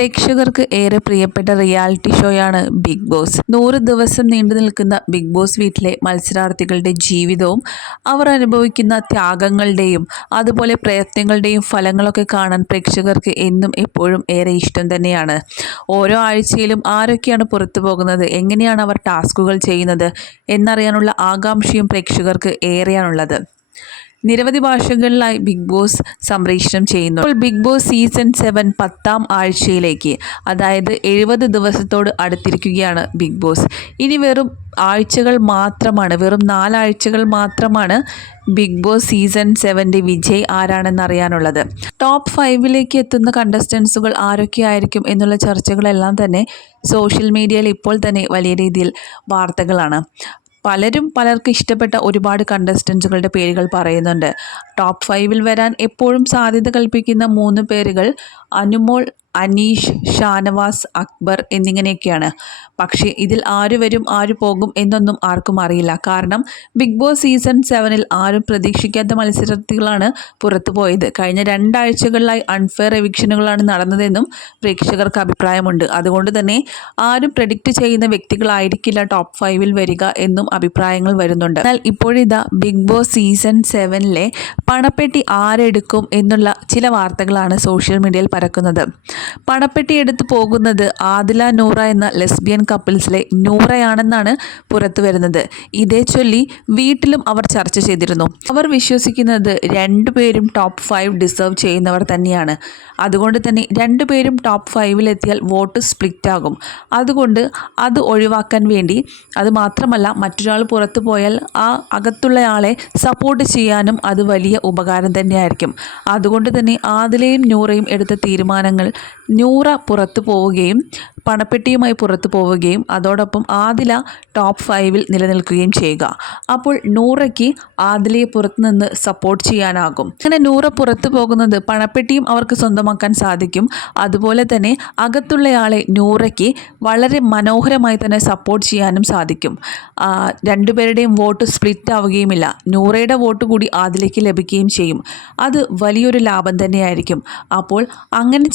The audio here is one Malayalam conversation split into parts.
പ്രേക്ഷകർക്ക് ഏറെ പ്രിയപ്പെട്ട റിയാലിറ്റി ഷോയാണ് ബിഗ് ബോസ്. നൂറ് ദിവസം നീണ്ടു നിൽക്കുന്ന ബിഗ് ബോസ് വീട്ടിലെ മത്സരാർത്ഥികളുടെ ജീവിതവും അവർ അനുഭവിക്കുന്ന ത്യാഗങ്ങളുടെയും അതുപോലെ പ്രയത്നങ്ങളുടെയും ഫലങ്ങളൊക്കെ കാണാൻ പ്രേക്ഷകർക്ക് എന്നും എപ്പോഴും ഏറെ ഇഷ്ടം തന്നെയാണ്. ഓരോ ആഴ്ചയിലും ആരൊക്കെയാണ് പുറത്തു പോകുന്നത് എങ്ങനെയാണ് അവർ ടാസ്കുകൾ ചെയ്യുന്നത് എന്നറിയാനുള്ള ആകാംക്ഷയും പ്രേക്ഷകർക്ക് ഏറെയാണുള്ളത്. നിരവധി ഭാഷകളിലായി ബിഗ് ബോസ് സംപ്രേഷണം ചെയ്യുന്നു. ഇപ്പോൾ ബിഗ് ബോസ് സീസൺ സെവൻ പത്താം ആഴ്ചയിലേക്ക് അതായത് എഴുപത് ദിവസത്തോട് അടുത്തിരിക്കുകയാണ് ബിഗ് ബോസ്. ഇനി വെറും ആഴ്ചകൾ മാത്രമാണ് വെറും നാലാഴ്ചകൾ മാത്രമാണ് ബിഗ് ബോസ് സീസൺ സെവന്റെ വിജയ് ആരാണെന്ന് അറിയാനുള്ളത്. ടോപ്പ് ഫൈവിലേക്ക് എത്തുന്ന കണ്ടസ്റ്റൻസുകൾ ആരൊക്കെയായിരിക്കും എന്നുള്ള ചർച്ചകളെല്ലാം തന്നെ സോഷ്യൽ മീഡിയയിൽ ഇപ്പോൾ തന്നെ വലിയ രീതിയിൽ വാർത്തകളാണ്. പലരും പലർക്ക് ഇഷ്ടപ്പെട്ട ഒരുപാട് കണ്ടസ്റ്റൻസുകളുടെ പേരുകൾ പറയുന്നുണ്ട്. ടോപ്പ് ഫൈവിൽ വരാൻ എപ്പോഴും സാധ്യത കൽപ്പിക്കുന്ന മൂന്ന് പേരുകൾ അനുമോൾ അനീഷ് ഷാനവാസ് അക്ബർ എന്നിങ്ങനെയൊക്കെയാണ്. പക്ഷേ ഇതിൽ ആര് വരും ആര് പോകും എന്നൊന്നും ആർക്കും അറിയില്ല. കാരണം ബിഗ് ബോസ് സീസൺ സെവനിൽ ആരും പ്രതീക്ഷിക്കാത്ത മത്സരാർത്ഥികളാണ് പുറത്തു പോയത്. കഴിഞ്ഞ രണ്ടാഴ്ചകളിലായി അൺഫെയർ എവിക്ഷനുകളാണ് നടന്നതെന്നും പ്രേക്ഷകർക്ക് അഭിപ്രായമുണ്ട്. അതുകൊണ്ട് തന്നെ ആരും പ്രഡിക്റ്റ് ചെയ്യുന്ന വ്യക്തികളായിരിക്കില്ല ടോപ്പ് ഫൈവിൽ വരിക എന്നും അഭിപ്രായങ്ങൾ വരുന്നുണ്ട്. എന്നാൽ ഇപ്പോഴിതാ ബിഗ് ബോസ് സീസൺ സെവനിലെ പണപ്പെട്ടി ആരെടുക്കും എന്നുള്ള ചില വാർത്തകളാണ് സോഷ്യൽ മീഡിയയിൽ പരക്കുന്നത്. പണപ്പെട്ടി എടുത്തു പോകുന്നത് ആദില നൂറ എന്ന ലെസ്ബിയൻ കപ്പിൾസിലെ നൂറയാണെന്നാണ് പുറത്തു വരുന്നത്. ഇതേ ചൊല്ലി വീട്ടിലും അവർ ചർച്ച ചെയ്തിരുന്നു. അവർ വിശ്വസിക്കുന്നത് രണ്ടുപേരും ടോപ്പ് ഫൈവ് ഡിസേർവ് ചെയ്യുന്നവർ തന്നെയാണ്. അതുകൊണ്ട് തന്നെ രണ്ടുപേരും ടോപ്പ് ഫൈവിലെത്തിയാൽ വോട്ട് സ്പ്ലിറ്റ് ആകും. അതുകൊണ്ട് അത് ഒഴിവാക്കാൻ വേണ്ടി അത് മാത്രമല്ല മറ്റൊരാൾ പുറത്തു പോയാൽ ആ അകത്തുള്ളയാളെ സപ്പോർട്ട് ചെയ്യാനും അത് വലിയ ഉപകാരം തന്നെയായിരിക്കും. അതുകൊണ്ട് തന്നെ ആദിലയും നൂറയും എടുത്ത തീരുമാനങ്ങൾ നൂറ പുറത്തു പോവുകയും പണപ്പെട്ടിയുമായി പുറത്തു പോവുകയും അതോടൊപ്പം ആദില ടോപ്പ് ഫൈവിൽ നിലനിൽക്കുകയും ചെയ്യുക. അപ്പോൾ നൂറയ്ക്ക് ആദിലയെ പുറത്തുനിന്ന് സപ്പോർട്ട് ചെയ്യാനാകും. അങ്ങനെ നൂറ പുറത്തു പോകുന്നത് പണപ്പെട്ടിയും അവർക്ക് സ്വന്തമാക്കാൻ സാധിക്കും. അതുപോലെ തന്നെ അകത്തുള്ളയാളെ നൂറയ്ക്ക് വളരെ മനോഹരമായി തന്നെ സപ്പോർട്ട് ചെയ്യാനും സാധിക്കും. രണ്ടുപേരുടെയും വോട്ട് സ്പ്ലിറ്റ് ആവുകയുമില്ല. നൂറയുടെ വോട്ട് കൂടി ആദിലേക്ക് ലഭിക്കുകയും ചെയ്യും. അത് വലിയൊരു ലാഭം തന്നെയായിരിക്കും. അപ്പോൾ അങ്ങനെ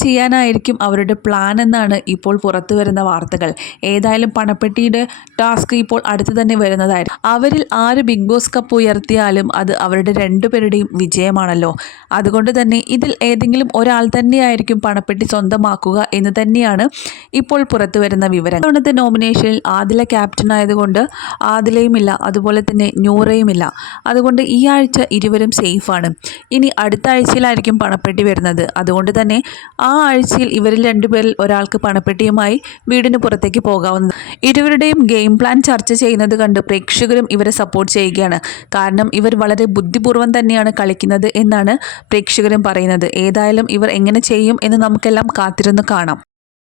ചെയ്യാനായിരിക്കും അവരുടെ പ്ലാൻ എന്നാണ് ഇപ്പോൾ പുറത്തു വരുന്ന വാർത്തകൾ. ഏതായാലും പണപ്പെട്ടിയുടെ ടാസ്ക് ഇപ്പോൾ അടുത്ത് തന്നെ വരുന്നതായിരിക്കും അവരിൽ ആര് ബിഗ് ബോസ് കപ്പ് ഉയർത്തിയാലും അത് അവരുടെ രണ്ടുപേരുടെയും വിജയമാണല്ലോ. അതുകൊണ്ട് തന്നെ ഇതിൽ ഏതെങ്കിലും ഒരാൾ തന്നെയായിരിക്കും പണപ്പെട്ടി സ്വന്തമാക്കുക എന്ന് തന്നെയാണ് ഇപ്പോൾ പുറത്തു വരുന്ന വിവരം ഇത്തവണത്തെ നോമിനേഷനിൽ ആദില ക്യാപ്റ്റൻ ആയതുകൊണ്ട് ആദിലയുമില്ല അതുപോലെ തന്നെ ന്യൂറയും ഇല്ല അതുകൊണ്ട് ഈ ആഴ്ച ഇരുവരും സേഫാണ് ഇനി അടുത്ത ആഴ്ചയിലായിരിക്കും പണപ്പെട്ടി വരുന്നത്. അതുകൊണ്ട് തന്നെ ആ ആഴ്ചയിൽ ഇവരിൽ രണ്ടുപേരിൽ ഒരാൾക്ക് പണപ്പെട്ടിയുമായി വീടിന് പുറത്തേക്ക് പോകാവുന്നത്. ഇരുവരുടെയും ഗെയിം പ്ലാൻ ചർച്ച ചെയ്യുന്നത് കണ്ട് പ്രേക്ഷകരും ഇവരെ സപ്പോർട്ട് ചെയ്യുകയാണ്. കാരണം ഇവർ വളരെ ബുദ്ധിപൂർവം തന്നെയാണ് കളിക്കുന്നത് എന്നാണ് പ്രേക്ഷകരും പറയുന്നത്. ഏതായാലും ഇവർ എങ്ങനെ ചെയ്യും എന്ന് നമുക്കെല്ലാം കാത്തിരുന്ന് കാണാം.